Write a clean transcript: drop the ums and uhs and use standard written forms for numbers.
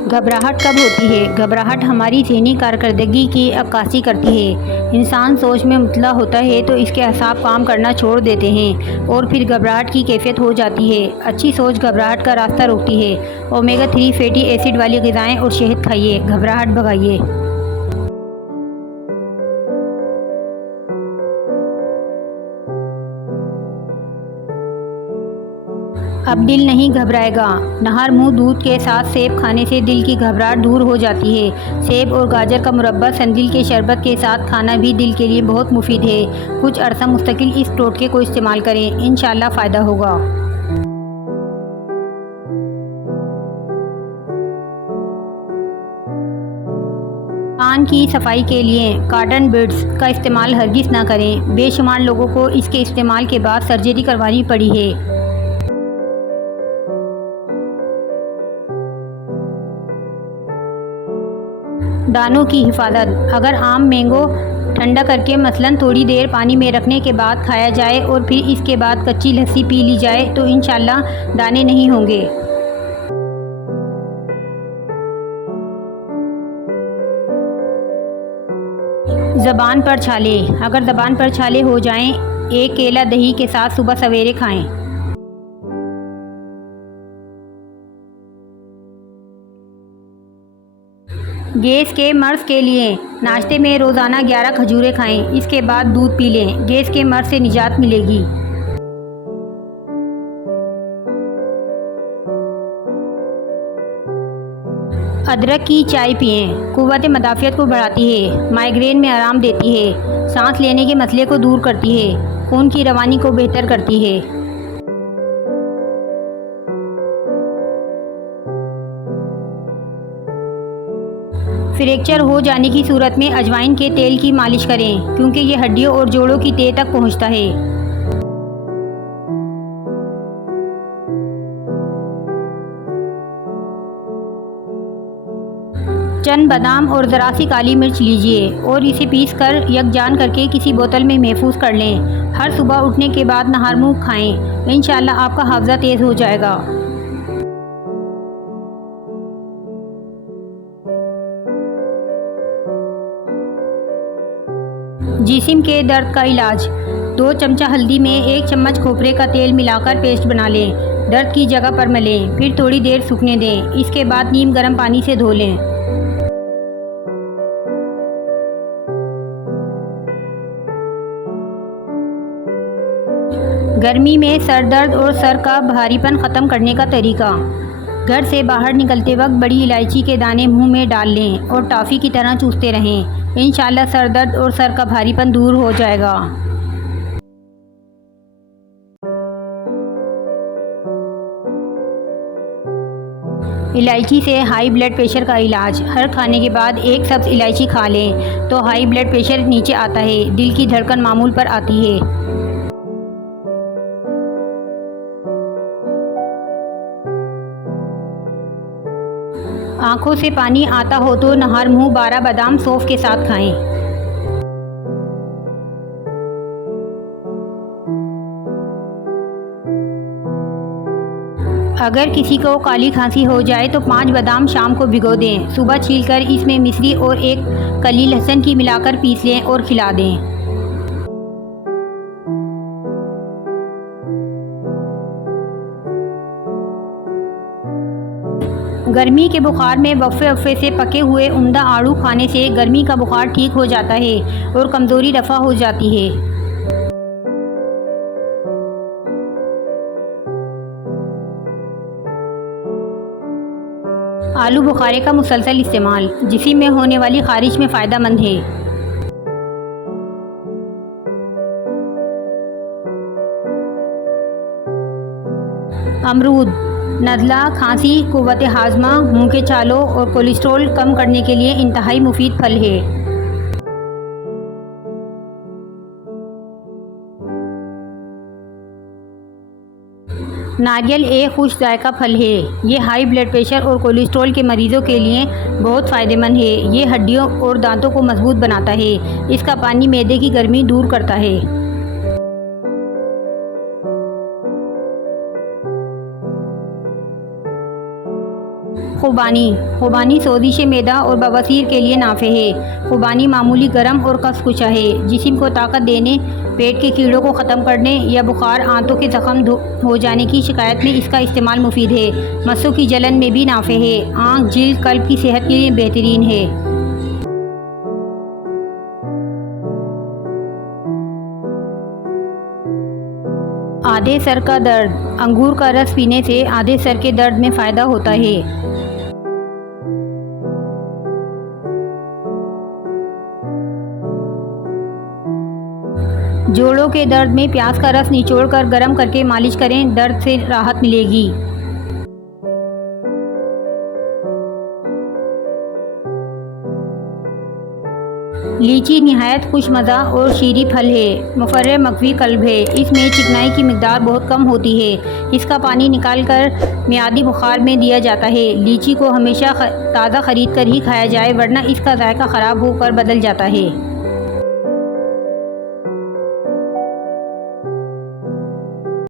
घबराहट कब होती है? घबराहट हमारी ज़हनी कारकर्दगी की अक्कासी करती है। इंसान सोच में मुब्तला होता है तो इसके असाब काम करना छोड़ देते हैं और फिर घबराहट की कैफियत हो जाती है। अच्छी सोच घबराहट का रास्ता रोकती है। ओमेगा 3 फैटी एसिड वाली ग़िज़ाएँ और शहद खाइए, घबराहट भगाइए। अब दिल नहीं घबराएगा। नहर मुंह दूध के साथ सेब खाने से दिल की घबराहट दूर हो जाती है। सेब और गाजर का मुरब्बा संदिल के शरबत के साथ खाना भी दिल के लिए बहुत मुफीद है। कुछ अरसा मुस्तकिल इस टोटके को इस्तेमाल करें, इंशाअल्लाह फ़ायदा होगा। कान की सफाई के लिए कॉटन बिड्स का इस्तेमाल हरगिज़ ना करें। बेशुमार लोगों को इसके इस्तेमाल के बाद सर्जरी करवानी पड़ी है। दानों की हिफाजत। अगर आम मैंगो ठंडा करके मसलन थोड़ी देर पानी में रखने के बाद खाया जाए और फिर इसके बाद कच्ची लस्सी पी ली जाए तो इंशाअल्लाह दाने नहीं होंगे। ज़बान पर छाले। अगर ज़बान पर छाले हो जाएं, एक केला दही के साथ सुबह सवेरे खाएं। गैस के मर्ज़ के लिए नाश्ते में रोज़ाना 11 खजूरें खाएं। इसके बाद दूध पी लें, गैस के मर्ज़ से निजात मिलेगी। अदरक की चाय पिएं, कुव्वत मदाफ़ियत को बढ़ाती है, माइग्रेन में आराम देती है, सांस लेने के मसले को दूर करती है, खून की रवानी को बेहतर करती है। फ्रैक्चर हो जाने की सूरत में अजवाइन के तेल की मालिश करें क्योंकि ये हड्डियों और जोड़ों की तह तक पहुंचता है। चंद बादाम और ज़रा सी काली मिर्च लीजिए और इसे पीस कर यकजान करके किसी बोतल में महफूज कर लें। हर सुबह उठने के बाद नहार मुँह खाएं, इंशाअल्लाह आपका हाफ़ज़ा तेज़ हो जाएगा। जिस्म के दर्द का इलाज। 2 चमचा हल्दी में 1 चम्मच खोपरे का तेल मिलाकर पेस्ट बना लें। दर्द की जगह पर मलें, फिर थोड़ी देर सूखने दें। इसके बाद नीम गर्म पानी से धो लें। गर्मी में सर दर्द और सर का भारीपन ख़त्म करने का तरीका। घर से बाहर निकलते वक्त बड़ी इलायची के दाने मुंह में डाल लें और टॉफ़ी की तरह चूसते रहें। इंशाअल्लाह सर दर्द और सर का भारीपन दूर हो जाएगा। इलायची से हाई ब्लड प्रेशर का इलाज। हर खाने के बाद 1 सब्ज़ इलायची खा लें तो हाई ब्लड प्रेशर नीचे आता है, दिल की धड़कन मामूल पर आती है। आँखों से पानी आता हो तो नहार मुँह 12 बादाम सौंफ के साथ खाएं। अगर किसी को काली खांसी हो जाए तो 5 बादाम शाम को भिगो दें, सुबह छीलकर इसमें मिश्री और 1 कली लहसुन की मिलाकर पीस लें और खिला दें। गर्मी के बुखार में वफ़े वफ़े से पके हुए उम्दा आड़ू खाने से गर्मी का बुखार ठीक हो जाता है और कमज़ोरी रफ़ा हो जाती है। आलू बुखारे का मुसलसल इस्तेमाल जिस्म में होने वाली ख़ारिश में फ़ायदेमंद है। अमरूद नज़ला, खांसी, कुव्वत हाज़मा, मुँह के छालों और कोलेस्ट्रॉल कम करने के लिए इंतहाई मुफीद फल है। नारियल एक खुश जायका फल है। ये हाई ब्लड प्रेशर और कोलेस्ट्रॉल के मरीज़ों के लिए बहुत फ़ायदेमंद है। ये हड्डियों और दांतों को मजबूत बनाता है। इसका पानी मैदे की गर्मी दूर करता है। खुबानी सोजिश मैदा और बवासीर के लिए नाफे है। खुबानी मामूली गरम और कसकुशा है। जिस्म को ताकत देने, पेट के कीड़ों को ख़त्म करने या बुखार, आंतों के ज़ख्म हो जाने की शिकायत में इसका इस्तेमाल मुफीद है। मस्सों की जलन में भी नाफे है। आँख, जिल्द, कल्ब की सेहत के लिए बेहतरीन है। आधे सर का दर्द। अंगूर का रस पीने से आधे सर के दर्द में फ़ायदा होता है। जोड़ों के दर्द में प्याज का रस निचोड़कर गर्म करके मालिश करें, दर्द से राहत मिलेगी। लीची नहायत खुशमज़ा और शीरी फल है। मुफर्रह मकवी कल्ब है। इसमें चिकनाई की मिकदार बहुत कम होती है। इसका पानी निकाल कर मियादी बुखार में दिया जाता है। लीची को हमेशा ताज़ा ख़रीद कर ही खाया जाए, वरना इसका जायका ख़राब होकर बदल जाता है।